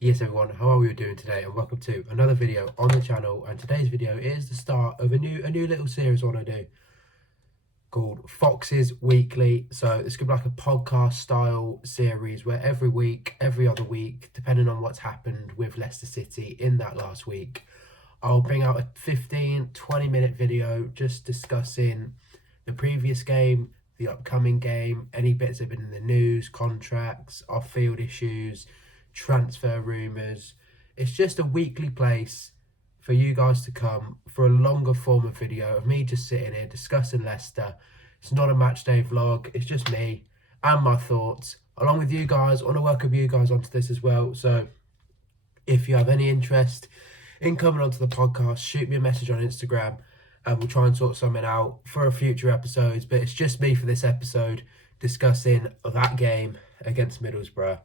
Yes everyone, how are we doing today, and welcome to another video on the channel. And today's video is the start of a new little series I want to do called Fox's Weekly. So it's gonna be like a podcast style series where every week, every other week, depending on what's happened with Leicester City in that last week, I'll bring out a 15-20 minute video just discussing the previous game, the upcoming game, any bits that have been in the news, contracts, off-field issues, transfer rumours. It's just a weekly place for you guys to come for a longer form of video of me just sitting here discussing Leicester. It's not a match day vlog, it's just me and my thoughts along with you guys. I want to welcome you guys onto this as well. So if you have any interest in coming onto the podcast, shoot me a message on Instagram and we'll try and sort something out for a future episodes. But it's just me for this episode discussing that game against Middlesbrough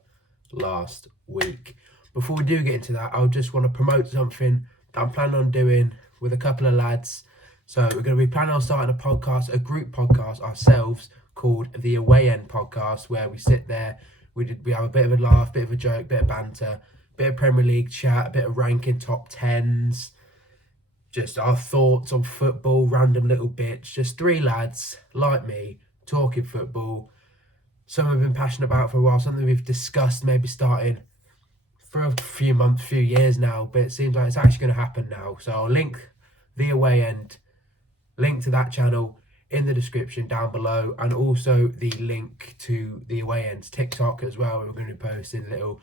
last week. Before we do get into that, I just want to promote something that I'm planning on doing with a couple of lads. So we're going to be planning on starting a group podcast ourselves called the Away End Podcast, where we sit there, we have a bit of a laugh, bit of a joke, bit of banter, bit of Premier League chat, a bit of ranking top 10s, just our thoughts on football, random little bits, just three lads like me talking football. Something we've been passionate about for a while, something we've discussed maybe starting for a few months, few years now, but it seems like it's actually going to happen now. So I'll link the Away End, link to that channel in the description down below, and also the link to the Away End's TikTok as well. We're going to be posting little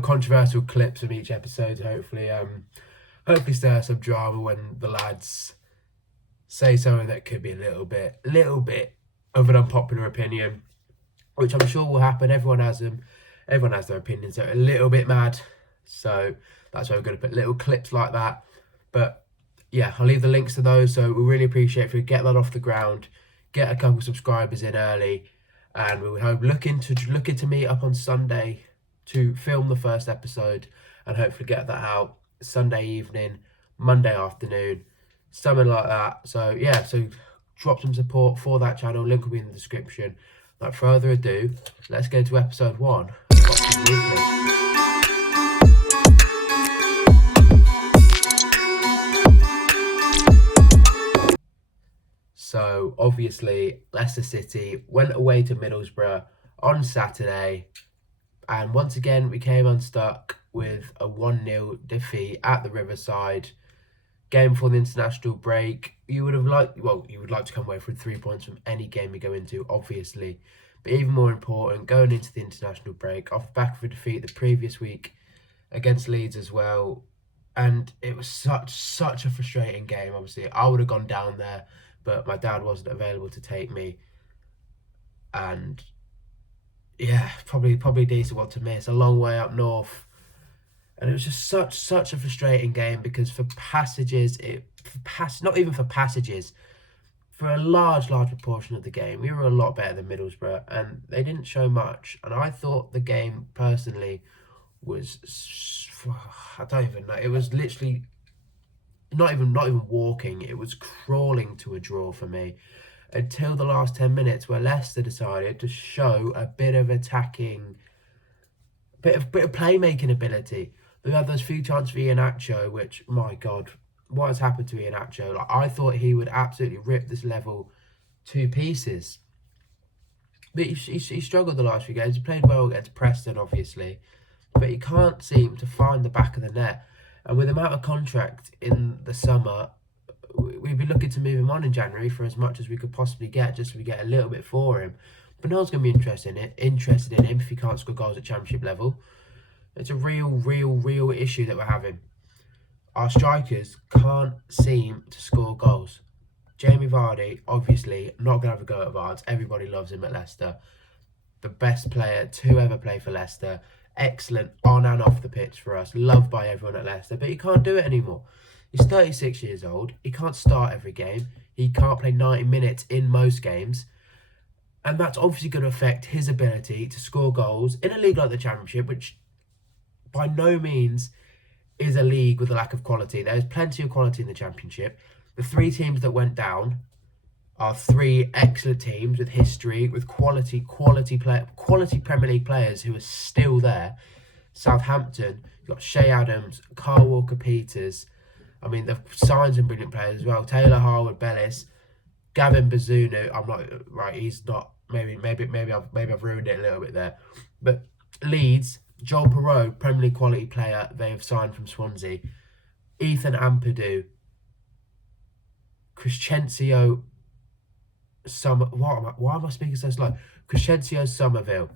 controversial clips of each episode, hopefully stir some drama when the lads say something that could be a little bit of an unpopular opinion, which I'm sure will happen. Everyone has them. Everyone has their opinions. They're a little bit mad. So that's why we're going to put little clips like that. But yeah, I'll leave the links to those. So we really appreciate if we get that off the ground, get a couple subscribers in early, and we hope looking to meet up on Sunday to film the first episode and hopefully get that out Sunday evening, Monday afternoon, something like that. So yeah, so drop some support for that channel. Link will be in the description. Without further ado, let's go to episode 1 of Fox's Weekly. So obviously Leicester City went away to Middlesbrough on Saturday, and once again we came unstuck with a 1-0 defeat at the Riverside. Game before the international break. You would like to come away with 3 points from any game you go into, obviously. But even more important, going into the international break off the back of a defeat the previous week against Leeds as well. And it was such a frustrating game. Obviously, I would have gone down there, but my dad wasn't available to take me. And yeah, probably a decent one to miss. A long way up north. And it was just such a frustrating game because for a large proportion of the game, we were a lot better than Middlesbrough, and they didn't show much. And I thought the game personally was, I don't even know. It was literally not even walking. It was crawling to a draw for me until the last 10 minutes, where Leicester decided to show a bit of attacking, bit of playmaking ability. We had those few chances for Iheanacho, which, my God, what has happened to Iheanacho? Like, I thought he would absolutely rip this level to pieces. But he struggled the last few games. He played well against Preston, obviously, but he can't seem to find the back of the net. And with him out of contract in the summer, we'd be looking to move him on in January for as much as we could possibly get, just so we get a little bit for him. But no one's going to be interested in him if he can't score goals at Championship level. It's a real issue that we're having. Our strikers can't seem to score goals. Jamie Vardy, obviously, not going to have a go at Vards. Everybody loves him at Leicester. The best player to ever play for Leicester. Excellent on and off the pitch for us. Loved by everyone at Leicester. But he can't do it anymore. He's 36 years old. He can't start every game. He can't play 90 minutes in most games. And that's obviously going to affect his ability to score goals in a league like the Championship, which by no means is a league with a lack of quality. There's plenty of quality in the Championship. The 3 teams that went down are 3 excellent teams with history, with quality Premier League players who are still there. Southampton, you've got Shea Adams, Carl Walker-Peters. I mean, they've signed some brilliant players as well. Taylor Harwood-Bellis, Gavin Bazunu. I'm not right. He's not. Maybe I've ruined it a little bit there. But Leeds, Joel Perreault, Premier League quality player. They have signed from Swansea. Ethan Ampadu, Crescencio why am I speaking so slow? Crescencio Somerville,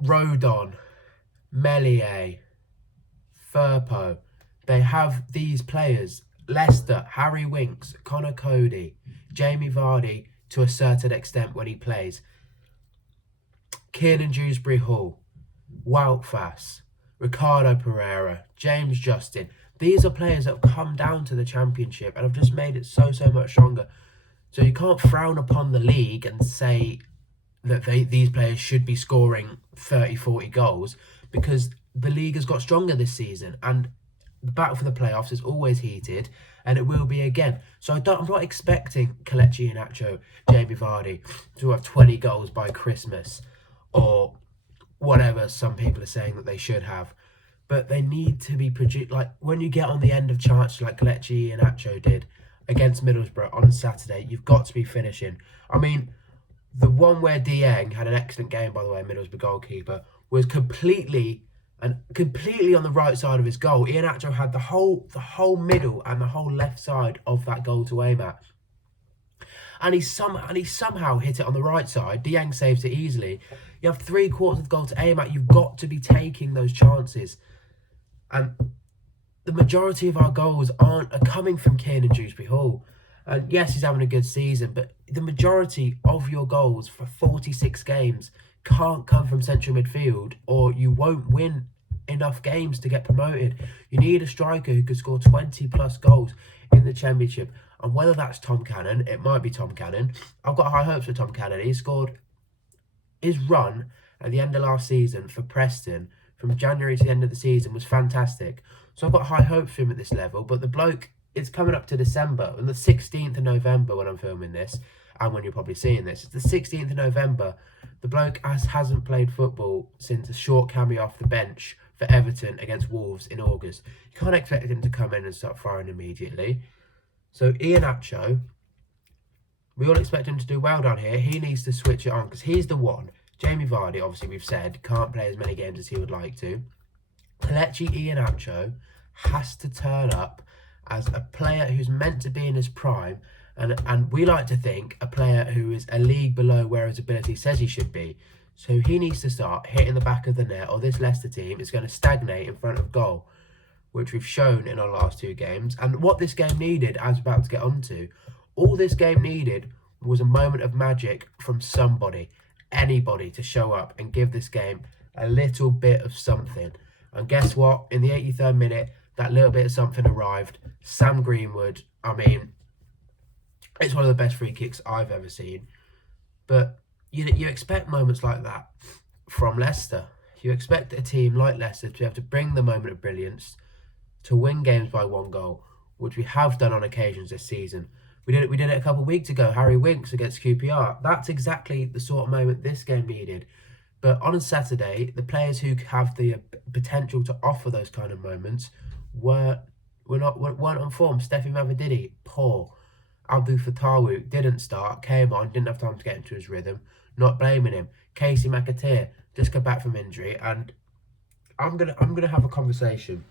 Rodon, Meslier, Firpo. They have these players. Leicester, Harry Winks, Connor Cody, Jamie Vardy to a certain extent when he plays. Kiernan Dewsbury-Hall, Wout Faes, Ricardo Pereira, James Justin. These are players that have come down to the Championship and have just made it so much stronger. So you can't frown upon the league and say that these players should be scoring 30, 40 goals, because the league has got stronger this season and the battle for the playoffs is always heated, and it will be again. So I'm not expecting Kelechi Iheanacho, Jamie Vardy to have 20 goals by Christmas or whatever some people are saying that they should have. But they need to be produced. Like, when you get on the end of chances like Kelechi Iheanacho did against Middlesbrough on Saturday, you've got to be finishing. I mean, the one where Dieng had an excellent game, by the way, Middlesbrough goalkeeper, was completely on the right side of his goal. Iheanacho had the whole middle and the whole left side of that goal to aim at. And he somehow hit it on the right side. Dieng saves it easily. You have 3/4 of the goal to aim at. You've got to be taking those chances. And the majority of our goals are coming from Kiernan Dewsbury-Hall. And yes, he's having a good season, but the majority of your goals for 46 games can't come from central midfield, or you won't win enough games to get promoted. You need a striker who could score 20 plus goals in the Championship. And whether that's Tom Cannon, it might be Tom Cannon. I've got high hopes for Tom Cannon. He scored his run at the end of last season for Preston, from January to the end of the season, was fantastic. So I've got high hopes for him at this level. But the bloke, it's coming up to December, on the 16th of November when I'm filming this, and when you're probably seeing this. It's the 16th of November. The bloke hasn't played football since a short cameo off the bench for Everton against Wolves in August. You can't expect him to come in and start firing immediately. So Iheanacho, we all expect him to do well down here. He needs to switch it on, because he's the one. Jamie Vardy, obviously we've said, can't play as many games as he would like to. Kelechi Iheanacho has to turn up as a player who's meant to be in his prime, and we like to think a player who is a league below where his ability says he should be. So he needs to start hitting the back of the net, or this Leicester team is going to stagnate in front of goal, which we've shown in our last two games. And what this game needed, I was about to get onto, all this game needed was a moment of magic from somebody, anybody, to show up and give this game a little bit of something. And guess what? In the 83rd minute, that little bit of something arrived. Sam Greenwood, I mean, it's one of the best free kicks I've ever seen. But you expect moments like that from Leicester. You expect a team like Leicester to be able to bring the moment of brilliance, to win games by one goal, which we have done on occasions this season. We did it a couple of weeks ago, Harry Winks against QPR. That's exactly the sort of moment this game needed. But on Saturday, the players who have the potential to offer those kind of moments weren't on form. Stefan Mavididi, poor. Abdul Fatawu didn't start, came on, didn't have time to get into his rhythm. Not blaming him. Casey McAteer just got back from injury, and I'm gonna have a conversation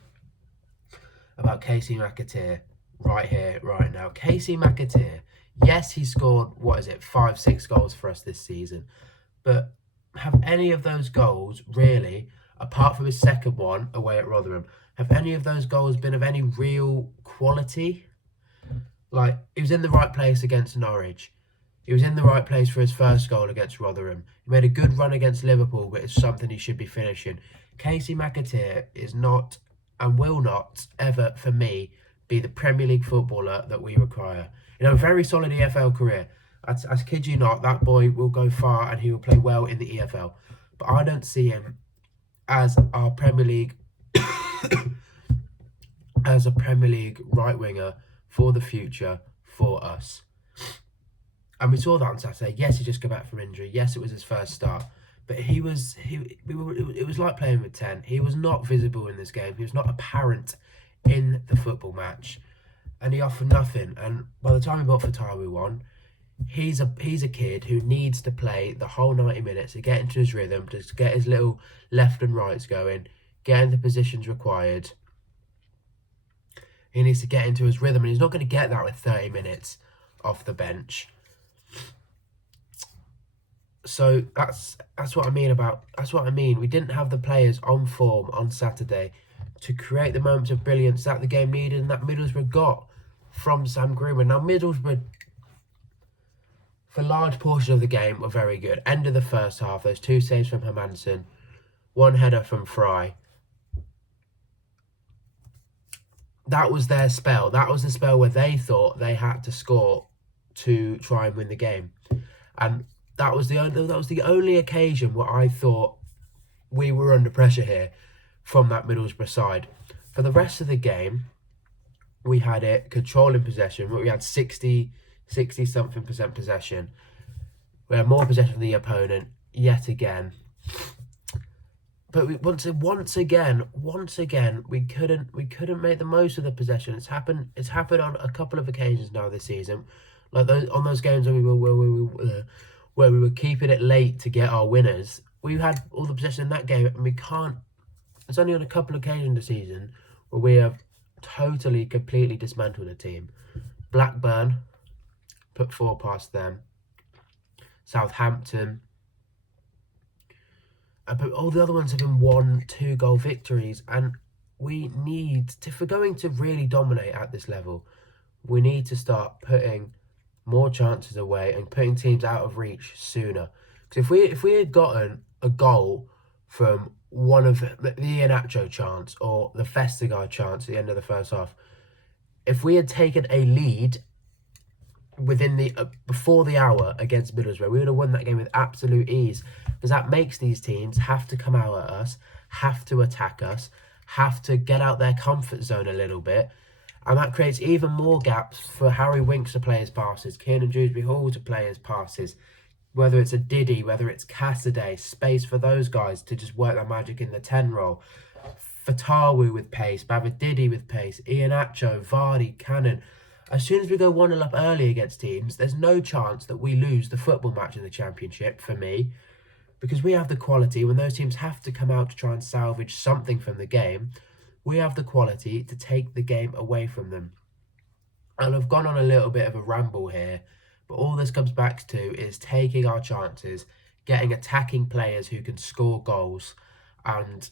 about Casey McAteer right here, right now. Casey McAteer, yes, he scored 5-6 goals for us this season, but have any of those goals really, apart from his second one away at Rotherham, have any of those goals been of any real quality? Like, he was in the right place against Norwich. He was in the right place for his first goal against Rotherham. He made a good run against Liverpool, but it's something he should be finishing. Casey McAteer is not, and will not ever, for me, be the Premier League footballer that we require. In a very solid EFL career, I kid you not, that boy will go far and he will play well in the EFL. But I don't see him as our Premier League as a Premier League right winger for the future for us. And we saw that on Saturday. Yes, he just got back from injury. Yes, it was his first start. But it was like playing with 10. He was not visible in this game. He was not apparent in the football match, and he offered nothing. And by the time he brought Fatawu on, he's a kid who needs to play the whole 90 minutes to get into his rhythm, to get his little left and rights going, get in the positions required. He needs to get into his rhythm, and he's not going to get that with 30 minutes off the bench. So that's what I mean. We didn't have the players on form on Saturday to create the moments of brilliance that the game needed, and that Middlesbrough got from Sam Greenwood. Now, Middlesbrough, for large portions of the game, were very good. End of the first half, those 2 saves from Hermansen, 1 header from Fry. That was their spell. That was the spell where they thought they had to score to try and win the game. And that was the only occasion where I thought we were under pressure here from that Middlesbrough side. For the rest of the game, we had it controlling possession. We had 60-something% possession. We had more possession than the opponent yet again. But once again, we couldn't make the most of the possession. It's happened on a couple of occasions now this season, like those games where we were keeping it late to get our winners. We had all the possession in that game, and we can't. It's only on a couple of occasions this season where we have completely dismantled a team. Blackburn, put 4 past them. Southampton. But all the other ones have been 1-2 goal victories, and we need to, if we're going to really dominate at this level, we need to start putting more chances away and putting teams out of reach sooner. Because if we had gotten a goal from one of the Iheanacho chance or the Vestergaard chance at the end of the first half, if we had taken a lead within the before the hour against Middlesbrough, we would have won that game with absolute ease, because that makes these teams have to come out at us, have to attack us, have to get out their comfort zone a little bit, and that creates even more gaps for Harry Winks to play his passes, Kiernan Dewsbury Hall to play his passes, whether it's a Diddy, whether it's Cassidy, space for those guys to just work their magic in the 10 role. Fatawu with pace, Diddy with pace, Iheanacho, Vardy, Cannon. As soon as we go 1-0 up early against teams, there's no chance that we lose the football match in the Championship, for me, because we have the quality. When those teams have to come out to try and salvage something from the game, we have the quality to take the game away from them. And I've gone on a little bit of a ramble here, but all this comes back to is taking our chances, getting attacking players who can score goals, and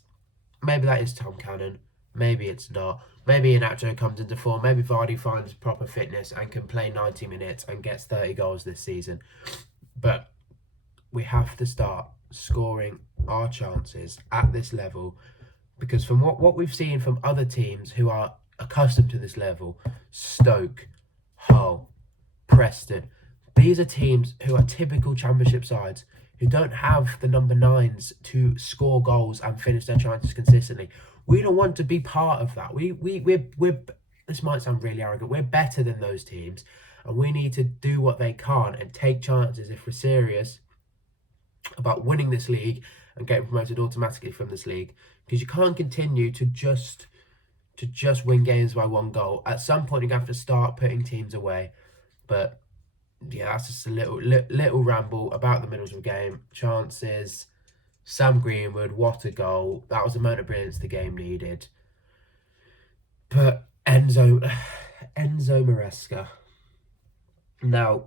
maybe that is Tom Cannon, maybe it's not. Maybe Iheanacho comes into form, maybe Vardy finds proper fitness and can play 90 minutes and gets 30 goals this season. But we have to start scoring our chances at this level, because from what we've seen from other teams who are accustomed to this level, Stoke, Hull, Preston, these are teams who are typical Championship sides who don't have the number 9s to score goals and finish their chances consistently. We don't want to be part of that. We're this might sound really arrogant. We're better than those teams, and we need to do what they can't and take chances if we're serious about winning this league and getting promoted automatically from this league. Because you can't continue to just win games by 1 goal. At some point, you're going to have to start putting teams away. But yeah, that's just a little ramble about the Middlesbrough game. Chances. Sam Greenwood, what a goal. That was a moment of brilliance the game needed. But Enzo Maresca. Now,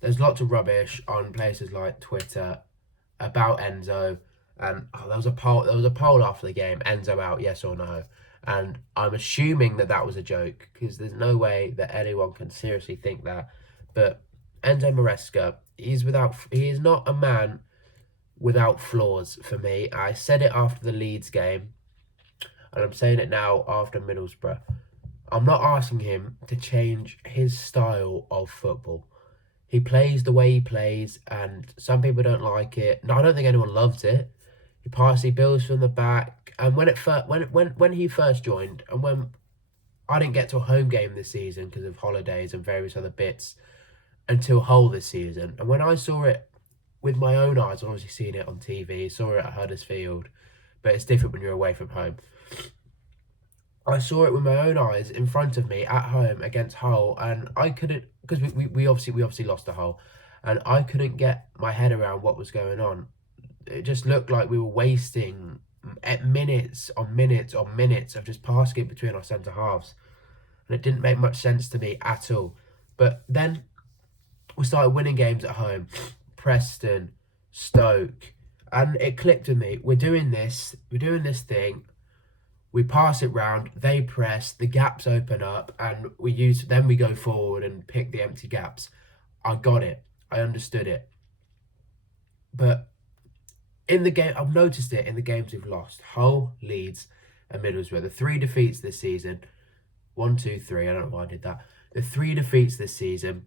there's lots of rubbish on places like Twitter about Enzo. And there was a poll after the game, Enzo out, yes or no. And I'm assuming that was a joke, because there's no way that anyone can seriously think that. But Enzo Maresca, he is not a man without flaws for me. I said it after the Leeds game, and I'm saying it now after Middlesbrough. I'm not asking him to change his style of football. He plays the way he plays, and some people don't like it. No, I don't think anyone loves it. He builds from the back, and when he first joined, and when I didn't get to a home game this season because of holidays and various other bits until Hull this season, and when I saw it with my own eyes. I've obviously seen it on TV, saw it at Huddersfield, but it's different when you're away from home. I saw it with my own eyes in front of me at home against Hull, and I couldn't, because we obviously lost to Hull, and I couldn't get my head around what was going on. It just looked like we were wasting minutes on minutes on minutes of just passing it between our centre halves, and it didn't make much sense to me at all. But then we started winning games at home, Preston, Stoke, and it clicked with me. We're doing this thing. We pass it round, they press, the gaps open up, and then we go forward and pick the empty gaps. I got it. I understood it. But in the game, I've noticed it in the games we've lost. Hull, Leeds, and Middlesbrough. The 3 defeats this season. 1, 2, 3. I don't know why I did that. The 3 defeats this season.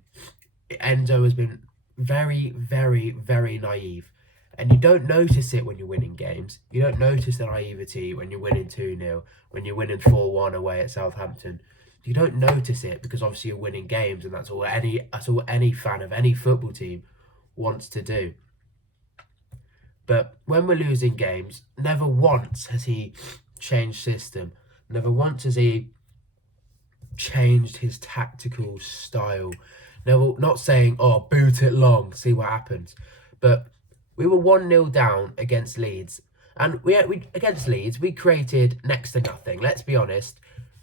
Enzo has been very, very, very naive. And you don't notice it when you're winning games. You don't notice the naivety when you're winning 2-0, when you're winning 4-1 away at Southampton. You don't notice it because obviously you're winning games, and that's all any fan of any football team wants to do. But when we're losing games, never once has he changed system. Never once has he changed his tactical style. Never, not saying, oh, boot it long, see what happens. But we were 1-0 down against Leeds. And we against Leeds, we created next to nothing. Let's be honest.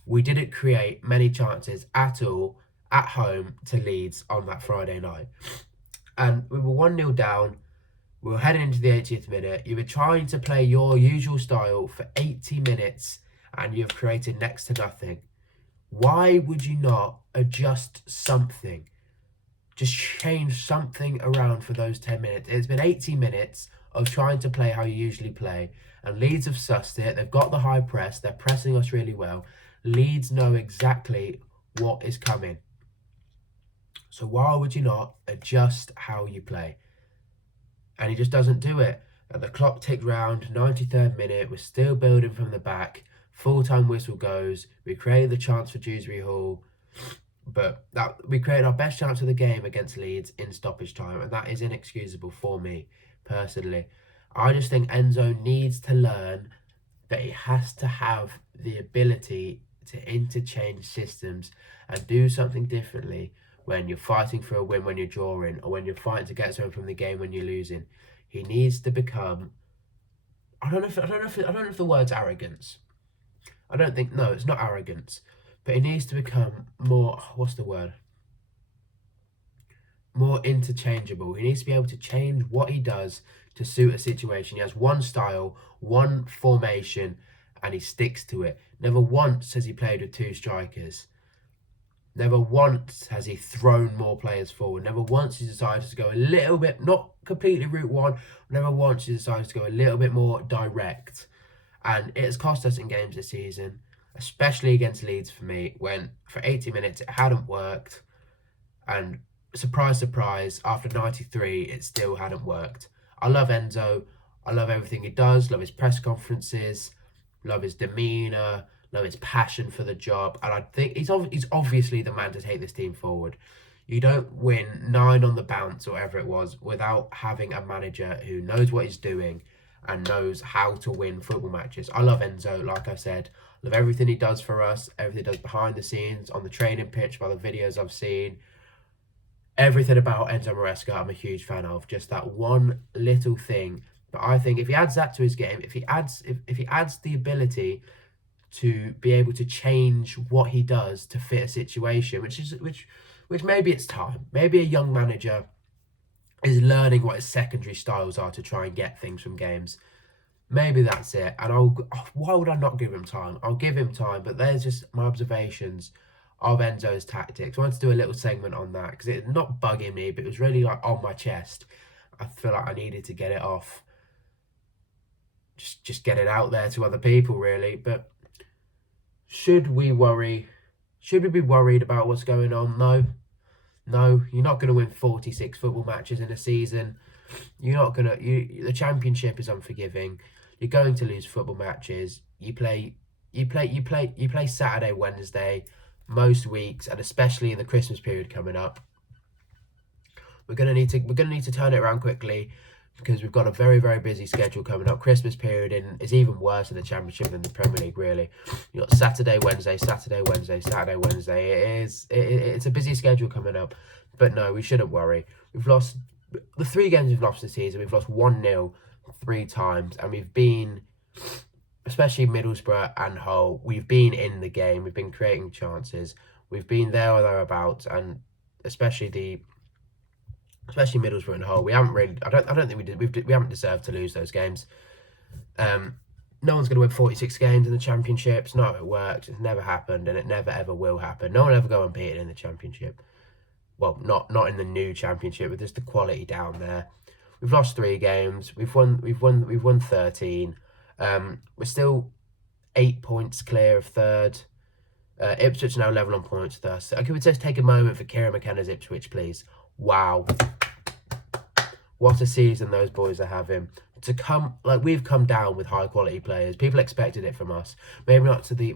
We didn't create many chances at all at home to Leeds on that Friday night. And we were 1-0 down. We were heading into the 80th minute. You were trying to play your usual style for 80 minutes and you've created next to nothing. Why would you not adjust something? Just change something around for those 10 minutes. It's been 80 minutes of trying to play how you usually play. And Leeds have sussed it. They've got the high press. They're pressing us really well. Leeds know exactly what is coming. So why would you not adjust how you play? And he just doesn't do it. And the clock ticked round, 93rd minute. We're still building from the back. Full-time whistle goes. We created the chance for Dewsbury Hall. But we created our best chance of the game against Leeds in stoppage time, and that is inexcusable for me, personally. I just think Enzo needs to learn that he has to have the ability to interchange systems and do something differently when you're fighting for a win, when you're drawing, or when you're fighting to get something from the game when you're losing. He needs to become, I don't know if the word's arrogance. No, it's not arrogance. But he needs to become more, more interchangeable. He needs to be able to change what he does to suit a situation. He has one style, one formation, and he sticks to it. Never once has he played with 2 strikers. Never once has he thrown more players forward. Never once has he decided to go a little bit, not completely route one, never once has he decided to go a little bit more direct. And it has cost us in games this season, especially against Leeds for me, when for 80 minutes it hadn't worked. And surprise, surprise, after 93, it still hadn't worked. I love Enzo. I love everything he does. Love his press conferences. Love his demeanour. Love his passion for the job. And I think he's obviously the man to take this team forward. You don't win 9 on the bounce or whatever it was without having a manager who knows what he's doing and knows how to win football matches. I love Enzo, like I said. I love everything he does for us, everything he does behind the scenes, on the training pitch, by the videos I've seen. Everything about Enzo Maresca I'm a huge fan of. Just that one little thing. But I think if he adds that to his game, if he adds the ability to be able to change what he does to fit a situation, which maybe it's time. Maybe a young manager is learning what his secondary styles are to try and get things from games. Maybe that's it. And why would I not give him time? I'll give him time, but there's just my observations of Enzo's tactics. I wanted to do a little segment on that because it's not bugging me, but it was really like on my chest. I feel like I needed to get it off. Just get it out there to other people, really. But should we worry? Should we be worried about what's going on? No, you're not going to win 46 football matches in a season. You're not going to. The Championship is unforgiving. You're going to lose football matches. You play Saturday, Wednesday, most weeks, and especially in the Christmas period coming up. We're gonna need to turn it around quickly, because we've got a very, very busy schedule coming up. Christmas period is even worse in the Championship than the Premier League, really. You've got Saturday, Wednesday, Saturday, Wednesday, Saturday, Wednesday. It's a busy schedule coming up. But no, we shouldn't worry. We've lost the 3 games we've lost this season. We've lost 1-0 3 times, and we've been, especially Middlesbrough and Hull, we've been in the game. We've been creating chances. We've been there or thereabouts, and especially Middlesbrough and Hull, we haven't really. I don't think we did. We haven't deserved to lose those games. No one's going to win 46 games in the Championships. No, it works. It's never happened, and it never ever will happen. No one will ever go unbeaten in the Championship. Well, not in the new Championship, but just the quality down there. We've lost 3 games. We've won 13. We're still 8 points clear of third. Ipswich now level on points with us. Can we just take a moment for Kieran McKenna's Ipswich, please? Wow. What a season those boys are having. We've come down with high quality players. People expected it from us. Maybe not to the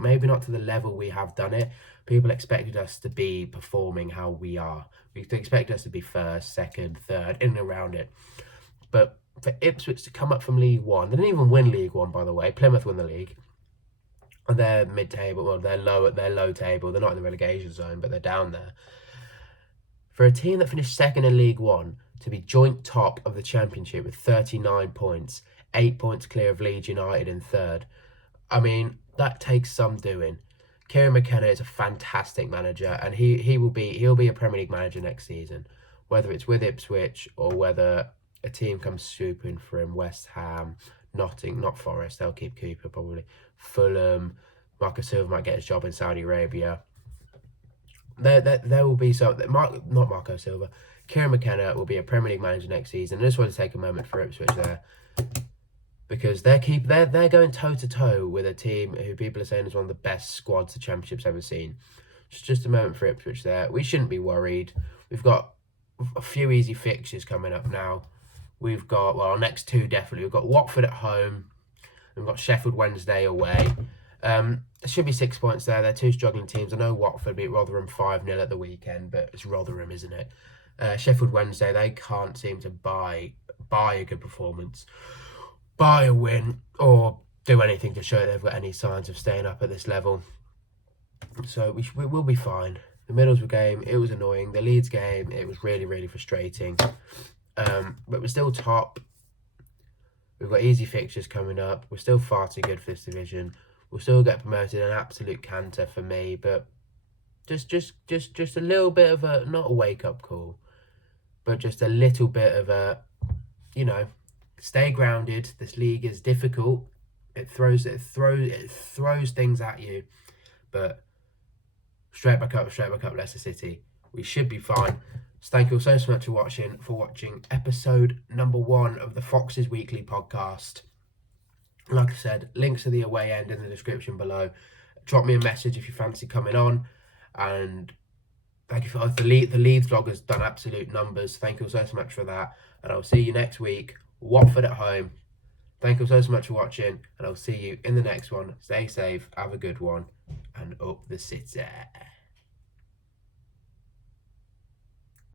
level we have done it. People expected us to be performing how we are. We expected us to be first, second, third, in and around it. But for Ipswich to come up from League One, they didn't even win League One, by the way. Plymouth won the league. And they're mid-table. Well, they're low table. They're not in the relegation zone, but they're down there. For a team that finished second in League One to be joint top of the Championship with 39 points, 8 points clear of Leeds United in third, I mean, that takes some doing. Kieran McKenna is a fantastic manager, and he'll be a Premier League manager next season, whether it's with Ipswich or whether a team comes swooping for him. West Ham, not Forest, they'll keep Cooper probably. Fulham, Marco Silva might get his job in Saudi Arabia. There will be not Marco Silva. Kieran McKenna will be a Premier League manager next season. I just want to take a moment for Ipswich there, because they're going toe to toe with a team who people are saying is one of the best squads the Championship's ever seen. Just a moment for Ipswich there. We shouldn't be worried. We've got a few easy fixtures coming up now. We've got, well, our next 2 definitely. We've got Watford at home. We've got Sheffield Wednesday away. There should be 6 points there. They're 2 struggling teams. I know Watford beat Rotherham 5-0 at the weekend, but it's Rotherham, isn't it? Sheffield Wednesday, they can't seem to buy a good performance, buy a win, or do anything to show they've got any signs of staying up at this level. So we will be fine. The Middlesbrough game, it was annoying. The Leeds game, it was really, really frustrating. But we're still top. We've got easy fixtures coming up. We're still far too good for this division. We'll still get promoted, an absolute canter for me, but just a little bit of a, not a wake-up call, but just a little bit of a, stay grounded. This league is difficult. It throws things at you, but straight back up, Leicester City. We should be fine. So thank you all so much for watching episode number 1 of the Foxes Weekly podcast. Like I said, links to the away end in the description below. Drop me a message if you fancy coming on. And thank you for the Leeds vlog has done absolute numbers. Thank you all so much for that. And I'll see you next week. Watford at home. Thank you all so much for watching. And I'll see you in the next one. Stay safe. Have a good one. And up the city.